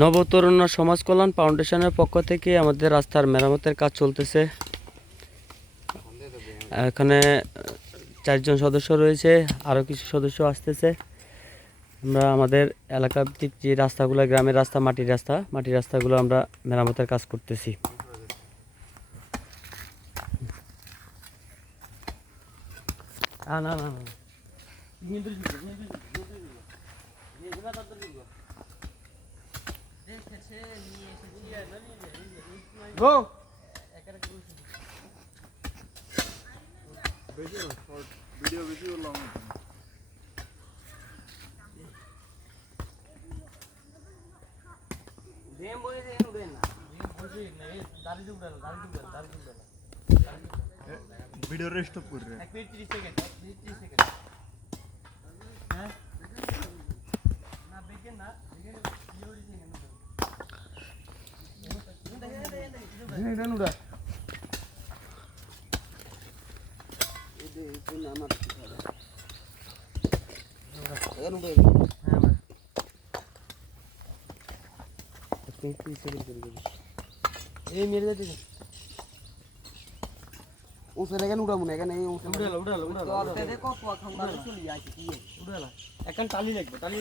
নবতরুণ সমাজ কল্যাণ ফাউন্ডেশনের পক্ষ থেকে আমাদের রাস্তার মেরামতের কাজ চলতেছে। এখানে 4 জন সদস্য রয়েছে, আরও কিছু সদস্য আসতেছে। আমরা আমাদের এলাকা ভিত্তিক যে রাস্তাগুলো, গ্রামের রাস্তা, মাটির রাস্তাগুলো আমরা মেরামতের কাজ করতেছি। ভিডিও স্টপ कर रहे हैं 1 मिनट 30 সেকেন্ড 30 সেকেন্ড। হ্যাঁ না বেকেন না দেখেন উড়া এই কোন আমার দেখেন উড়া হ্যাঁ ভাই 30 সেকেন্ড করে দিন। এই মেরে দে দিন। उसे लेकिन उड़ा मुने एखाনে এই উড়ালা তো দেখো ঠান্ডা চলে যায় কি উড়ালা এখন টালি লাগবে টালি